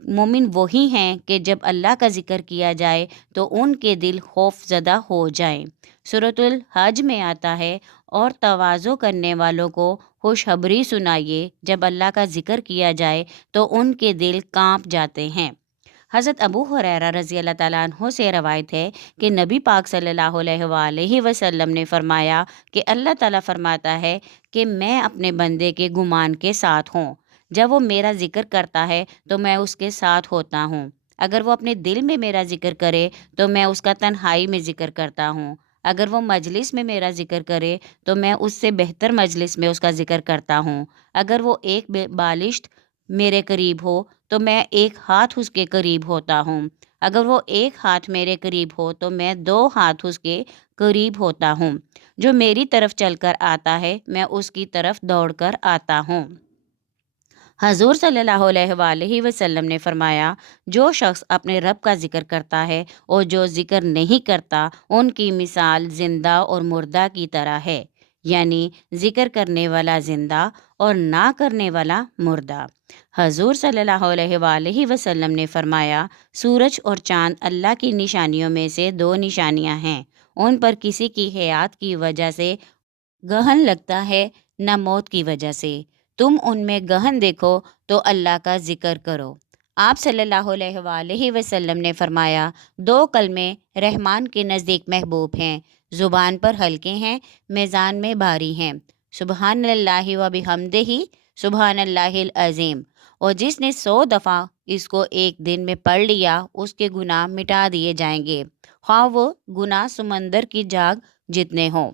مومن وہی ہیں کہ جب اللہ کا ذکر کیا جائے تو ان کے دل خوف زدہ ہو جائیں۔ سورۃ الحج میں آتا ہے، اور تواضع کرنے والوں کو خوشخبری سنائیے، جب اللہ کا ذکر کیا جائے تو ان کے دل کانپ جاتے ہیں۔ حضرت ابو ہریرہ رضی اللہ تعالیٰ عنہ سے روایت ہے کہ نبی پاک صلی اللہ علیہ وآلہ وسلم نے فرمایا کہ اللہ تعالیٰ فرماتا ہے کہ میں اپنے بندے کے گمان کے ساتھ ہوں۔ جب وہ میرا ذکر کرتا ہے تو میں اس کے ساتھ ہوتا ہوں۔ اگر وہ اپنے دل میں میرا ذکر کرے تو میں اس کا تنہائی میں ذکر کرتا ہوں۔ اگر وہ مجلس میں میرا ذکر کرے تو میں اس سے بہتر مجلس میں اس کا ذکر کرتا ہوں۔ اگر وہ ایک بالشت میرے قریب ہو تو میں ایک ہاتھ اس کے قریب ہوتا ہوں۔ اگر وہ ایک ہاتھ میرے قریب ہو تو میں 2 ہاتھ اس کے قریب ہوتا ہوں۔ جو میری طرف چل کر آتا ہے میں اس کی طرف دوڑ کر آتا ہوں۔ حضور صلی اللہ علیہ وآلہ وسلم نے فرمایا، جو شخص اپنے رب کا ذکر کرتا ہے اور جو ذکر نہیں کرتا، ان کی مثال زندہ اور مردہ کی طرح ہے، یعنی ذکر کرنے والا زندہ اور نہ کرنے والا مردہ۔ حضور صلی اللہ علیہ وآلہ وسلم نے فرمایا، سورج اور چاند اللہ کی نشانیوں میں سے 2 نشانیاں ہیں، ان پر کسی کی حیات کی وجہ سے گہن لگتا ہے نہ موت کی وجہ سے۔ تم ان میں گہن دیکھو تو اللہ کا ذکر کرو۔ آپ صلی اللہ علیہ وآلہ وسلم نے فرمایا، 2 کلمے رحمان کے نزدیک محبوب ہیں، زبان پر ہلکے ہیں، میزان میں بھاری ہیں، سبحان اللہ و بحمدہ، سبحان اللہ العظیم۔ اور جس نے 100 دفعہ اس کو ایک دن میں پڑھ لیا، اس کے گناہ مٹا دیے جائیں گے، خواہ وہ گناہ سمندر کی جھاگ جتنے ہوں۔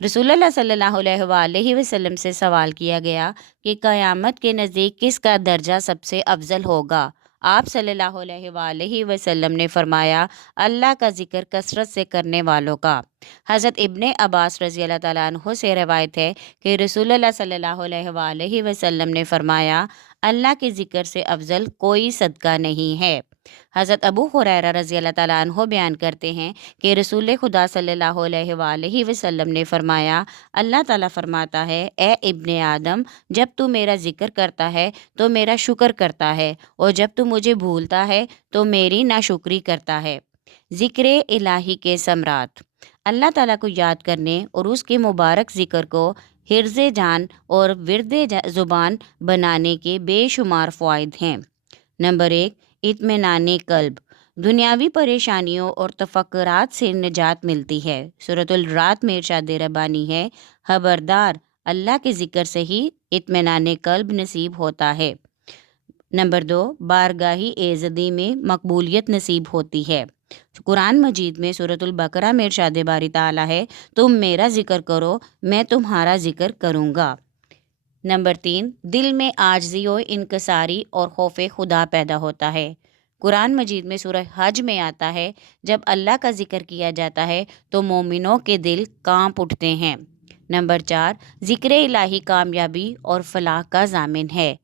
رسول اللہ صلی اللہ علیہ وآلہ وسلم سے سوال کیا گیا کہ قیامت کے نزدیک کس کا درجہ سب سے افضل ہوگا؟ آپ صلی اللہ علیہ وآلہ وسلم نے فرمایا، اللہ کا ذکر کثرت سے کرنے والوں کا۔ حضرت ابن عباس رضی اللہ تعالیٰ عنہ سے روایت ہے کہ رسول اللہ صلی اللہ علیہ وآلہ وسلم نے فرمایا، اللہ کے ذکر سے افضل کوئی صدقہ نہیں ہے۔ حضرت ابو ہریرہ رضی اللہ تعالیٰ عنہ بیان کرتے ہیں کہ رسول خدا صلی اللہ علیہ وآلہ وسلم نے فرمایا، اللہ تعالیٰ فرماتا ہے، اے ابن آدم، جب تو میرا ذکر کرتا ہے تو میرا شکر کرتا ہے، اور جب تو مجھے بھولتا ہے تو میری ناشکری کرتا ہے۔ ذکر الہی کے ثمرات۔ اللہ تعالیٰ کو یاد کرنے اور اس کے مبارک ذکر کو حرز جان اور ورد زبان بنانے کے بے شمار فوائد ہیں۔ نمبر 1، اطمینان قلب۔ دنیاوی پریشانیوں اور تفکرات سے نجات ملتی ہے۔ سورۃ الرعد میں ارشاد ربانی ہے، خبردار، اللہ کے ذکر سے ہی اطمینان قلب نصیب ہوتا ہے۔ نمبر 2، بارگاہ ایزدی میں مقبولیت نصیب ہوتی ہے۔ قرآن مجید میں سورۃ البقرہ میں ارشاد باری تعالیٰ ہے، تم میرا ذکر کرو، میں تمہارا ذکر کروں گا۔ نمبر 3، دل میں عاجزی و انکساری اور خوف خدا پیدا ہوتا ہے۔ قرآن مجید میں سورہ حج میں آتا ہے، جب اللہ کا ذکر کیا جاتا ہے تو مومنوں کے دل کانپ اٹھتے ہیں۔ نمبر 4، ذکر الہی کامیابی اور فلاح کا ضامن ہے۔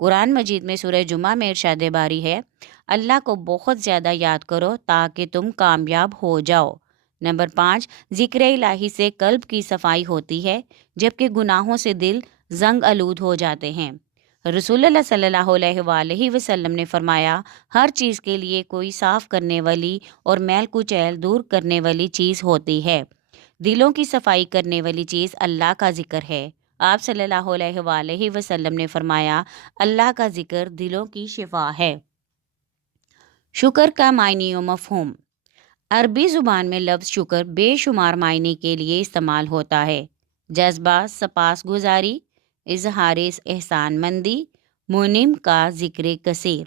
قرآن مجید میں سورہ جمعہ میں ارشاد باری ہے، اللہ کو بہت زیادہ یاد کرو تاکہ تم کامیاب ہو جاؤ۔ نمبر 5، ذکر الہی سے قلب کی صفائی ہوتی ہے، جبکہ گناہوں سے دل زنگ آلود ہو جاتے ہیں۔ رسول اللہ صلی اللہ علیہ وآلہ وسلم نے فرمایا، ہر چیز کے لیے کوئی صاف کرنے والی اور میل کچیل دور کرنے والی چیز ہوتی ہے۔ دلوں کی صفائی کرنے والی چیز اللہ کا ذکر ہے۔ آپ صلی اللہ علیہ وآلہ وسلم نے فرمایا، اللہ کا ذکر دلوں کی شفا ہے۔ شکر کا معنی و مفہوم۔ عربی زبان میں لفظ شکر بے شمار معنی کے لیے استعمال ہوتا ہے، جذبہ سپاس گزاری، اظہار احسان مندی، منعم کا ذکر کثیر۔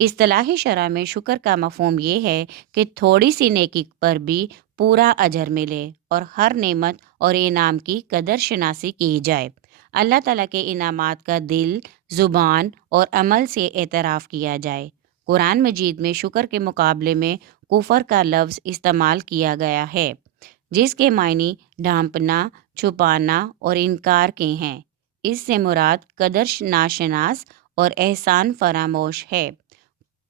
اصطلاح شرع میں شکر کا مفہوم یہ ہے کہ تھوڑی سی نیکی پر بھی پورا اجر ملے اور ہر نعمت اور انعام کی قدر شناسی کی جائے۔ اللہ تعالیٰ کے انعامات کا دل، زبان اور عمل سے اعتراف کیا جائے۔ قرآن مجید میں شکر کے مقابلے میں کفر کا لفظ استعمال کیا گیا ہے، جس کے معنی ڈھانپنا، چھپانا اور انکار کے ہیں۔ اس سے مراد قدر ناشناس اور احسان فراموش ہے۔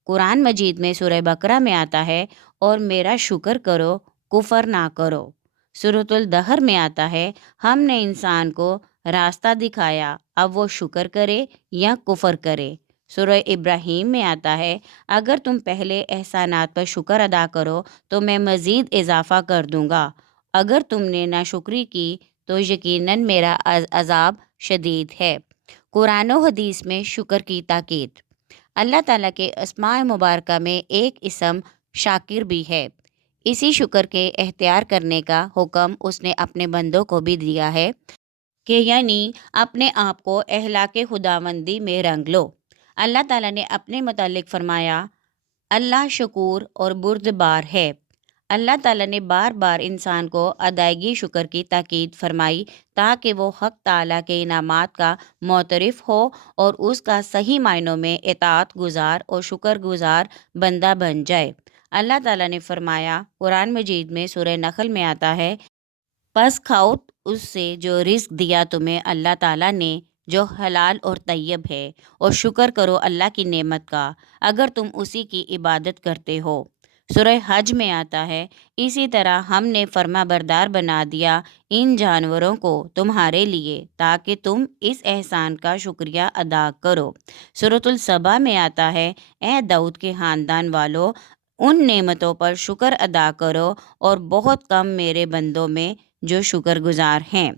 قرآن مجید میں سورہ بقرہ میں آتا ہے، اور میرا شکر کرو، کفر نہ کرو۔ سورۃ الدہر میں آتا ہے، ہم نے انسان کو راستہ دکھایا، اب وہ شکر کرے یا کفر کرے۔ سورہ ابراہیم میں آتا ہے، اگر تم پہلے احسانات پر شکر ادا کرو تو میں مزید اضافہ کر دوں گا، اگر تم نے ناشکری کی تو یقیناً میرا عذاب شدید ہے۔ قرآن و حدیث میں شکر کی تاکید۔ اللہ تعالیٰ کے اسماء مبارکہ میں ایک اسم شاکر بھی ہے۔ اسی شکر کے اختیار کرنے کا حکم اس نے اپنے بندوں کو بھی دیا ہے کہ یعنی اپنے آپ کو اخلاق خداوندی میں رنگ لو۔ اللہ تعالیٰ نے اپنے متعلق فرمایا، اللہ شکور اور بردبار ہے۔ اللہ تعالیٰ نے بار بار انسان کو ادائیگی شکر کی تاکید فرمائی تاکہ وہ حق تعالیٰ کے انعامات کا معترف ہو اور اس کا صحیح معنوں میں اطاعت گزار اور شکر گزار بندہ بن جائے۔ اللہ تعالیٰ نے فرمایا، قرآن مجید میں سورہ نحل میں آتا ہے، پس کھاؤ اس سے جو رزق دیا تمہیں اللہ تعالیٰ نے، جو حلال اور طیب ہے، اور شکر کرو اللہ کی نعمت کا اگر تم اسی کی عبادت کرتے ہو۔ سورہ حج میں آتا ہے، اسی طرح ہم نے فرما بردار بنا دیا ان جانوروں کو تمہارے لیے تاکہ تم اس احسان کا شکریہ ادا کرو۔ سورۃ السبا میں آتا ہے، اے داؤد کے خاندان والو، ان نعمتوں پر شکر ادا کرو اور بہت کم میرے بندوں میں جو شکر گزار ہیں۔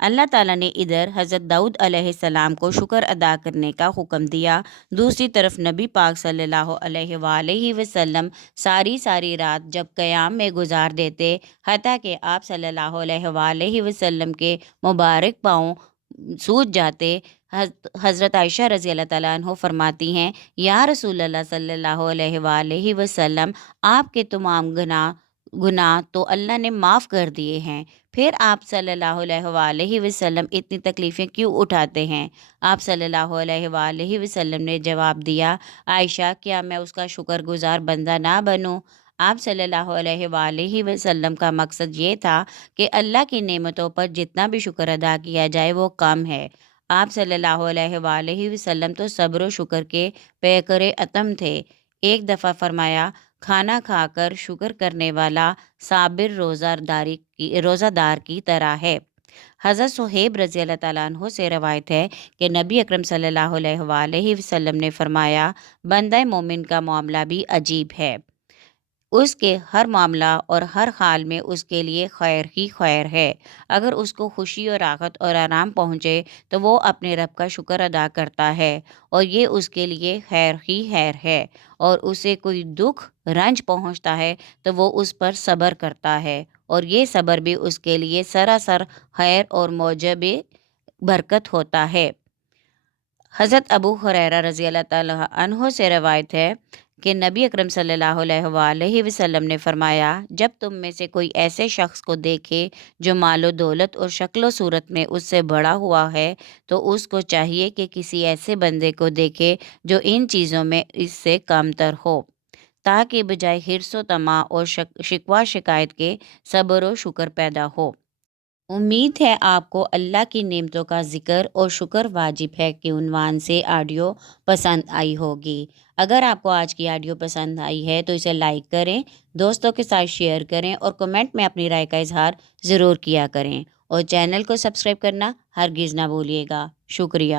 اللہ تعالیٰ نے ادھر حضرت داؤد علیہ السلام کو شکر ادا کرنے کا حکم دیا، دوسری طرف نبی پاک صلی اللہ علیہ وآلہ وسلم ساری رات جب قیام میں گزار دیتے، حتیٰ کہ آپ صلی اللہ علیہ وآلہ وسلم کے مبارک پاؤں سوج جاتے۔ حضرت عائشہ رضی اللہ تعالیٰ عنہ فرماتی ہیں، یا رسول اللہ صلی اللہ علیہ وآلہ وسلم، آپ کے تمام گناہ تو اللہ نے معاف کر دیے ہیں، پھر آپ صلی اللہ علیہ وآلہ وسلم اتنی تکلیفیں کیوں اٹھاتے ہیں؟ آپ صلی اللہ علیہ وآلہ وسلم نے جواب دیا، عائشہ، کیا میں اس کا شکر گزار بندہ نہ بنوں؟ آپ صلی اللہ علیہ وآلہ وسلم کا مقصد یہ تھا کہ اللہ کی نعمتوں پر جتنا بھی شکر ادا کیا جائے وہ کم ہے۔ آپ صلی اللہ علیہ وآلہ وسلم تو صبر و شکر کے پیکر اتم تھے۔ ایک دفعہ فرمایا، کھانا کھا کر شکر کرنے والا صابر روزہ دار کی طرح ہے۔ حضرت صہیب رضی اللہ تعالیٰ عنہ سے روایت ہے کہ نبی اکرم صلی اللہ علیہ وآلہ وسلم نے فرمایا، بندہ مومن کا معاملہ بھی عجیب ہے، اس کے ہر معاملہ اور ہر حال میں اس کے لیے خیر ہی خیر ہے۔ اگر اس کو خوشی اور راحت اور آرام پہنچے تو وہ اپنے رب کا شکر ادا کرتا ہے اور یہ اس کے لیے خیر ہی خیر ہے، اور اسے کوئی دکھ رنج پہنچتا ہے تو وہ اس پر صبر کرتا ہے، اور یہ صبر بھی اس کے لیے سراسر خیر اور موجب برکت ہوتا ہے۔ حضرت ابو ہریرہ رضی اللہ تعالیٰ عنہ سے روایت ہے کہ نبی اکرم صلی اللہ علیہ وآلہ وسلم نے فرمایا، جب تم میں سے کوئی ایسے شخص کو دیکھے جو مال و دولت اور شکل و صورت میں اس سے بڑا ہوا ہے تو اس کو چاہیے کہ کسی ایسے بندے کو دیکھے جو ان چیزوں میں اس سے کم تر ہو، تاکہ بجائے حرص و طمع اور شکوہ شکایت کے صبر و شکر پیدا ہو۔ امید ہے آپ کو اللہ کی نعمتوں کا ذکر اور شکر واجب ہے کے عنوان سے آڈیو پسند آئی ہوگی۔ اگر آپ کو آج کی آڈیو پسند آئی ہے تو اسے لائک کریں، دوستوں کے ساتھ شیئر کریں اور کمنٹ میں اپنی رائے کا اظہار ضرور کیا کریں، اور چینل کو سبسکرائب کرنا ہرگز نہ بھولیے گا۔ شکریہ۔